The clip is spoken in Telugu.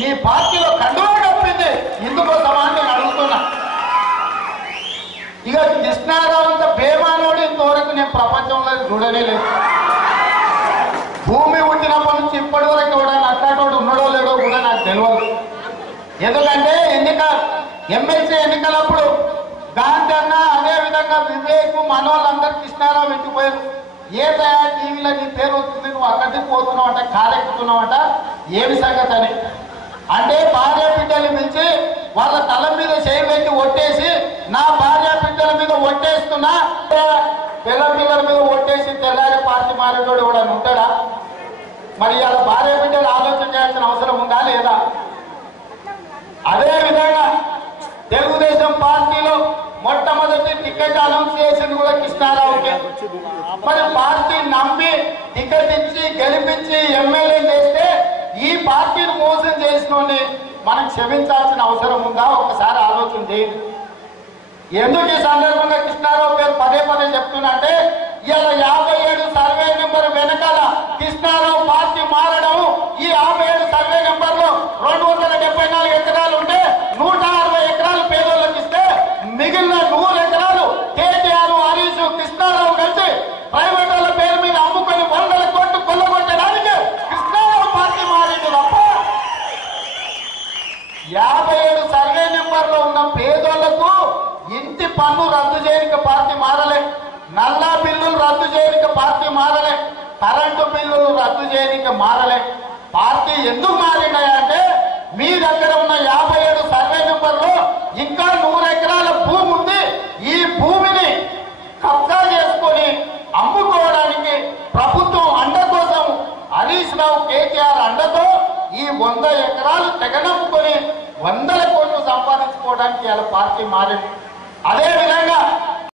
నీ పార్టీలో కండువా కప్పింది ఇందుకోసమా అని నేను అడుగుతున్నా. ఇక కృష్ణారావు అంత బేమానోడు ఇంతవరకు నేను ప్రపంచంలో చూడనే లేదు. భూమి పుట్టినప్పటి నుంచి ఇప్పటి వరకు కూడా అట్లాంటి ఉన్నాడో లేడో కూడా నాకు తెలియదు. ఎందుకంటే ఎమ్మెల్సీ ఎన్నికలప్పుడు గాంధీ అన్న అదే విధంగా వివేక్ మనోళ్ళందరూ కృష్ణారావు ఇంటిపోయారు. ఏ తయారు టీవీలో నీ పేరు వస్తుంది, నువ్వు అక్కడికి పోతున్నావు అంట, కారెక్కుతున్నావు అంట, ఏమి సంగతి అని అంటే భార్య బిడ్డలు మించి వాళ్ళ తల మీద చేయి పెట్టి ఒట్టేసి నా భార్య బిడ్డల మీద ఒట్టేస్తున్నా, పిల్ల పిల్లల మీద ఒట్టేసి తెల్లారి పార్టీ మారేటోడు కూడా ఉంటాడా? మరి వాళ్ళ భార్య బిడ్డలు ఆలోచన చేయాల్సిన అవసరం ఉందా లేదా? అదే విధంగా తెలుగుదేశం పార్టీలో మొట్టమొదటి టికెట్ అనౌన్స్ చేసింది కూడా కృష్ణారావుకి. మరి పార్టీ నమ్మి టికెట్ ఇచ్చి గెలిపించి ఎమ్మెల్యే చేస్తే ఈ పార్టీని మోసం చేసినోని మనం క్షమించాల్సిన అవసరం ఉందా? ఒక్కసారి ఆలోచన చేయండి. ఎందుకు ఈ సందర్భంగా కృష్ణారావు పేరు పదే పదే చెప్తున్నా అంటే ఇలా 57 సర్వే నెంబర్ వెనకాల కృష్ణారావు పార్టీ మారడం, ఈ 57 సర్వే నెంబర్ లో 274 ఎకరాలు ఉంటే 160 ఎకరాలు పేదోళ్ళకి ఇస్తే మిగిలిన 100 ఎకరాలు కేటీఆర్, హరీష్, కృష్ణారావు కలిసి ప్రైవేట్ వాళ్ళ పేరు మీద అమ్ముకొని 100 కోట్లు కొల్లగొట్టడానికి కృష్ణారావు పార్టీ మారింది తప్ప 57 సర్వే నెంబర్ లో ఉన్న పేదోళ్లకు ఇంటి పన్ను రద్దు చేయడానికి పార్టీ మారలే, నల్లా బిల్లులు రద్దు చేయడానికి పార్టీ మారలే, కరెంటు బిల్లులు రద్దు చేయడానికి మారలే. పార్టీ ఎందుకు మారిందంటే మీ దగ్గర ఉన్న 57 సర్వే నెంబర్లో ఇంకా 100 ఎకరాల భూమి ఉంది. ఈ భూమిని కబ్జా చేసుకొని అమ్ముకోవడానికి ప్రభుత్వం అండ కోసం హరీష్ రావు, కేటీఆర్ అండతో ఈ 100 ఎకరాలు తెగనమ్ముకొని 100 కోట్లు సంపాదించుకోవడానికి ఇలా పార్టీ మారింది. అదే విధంగా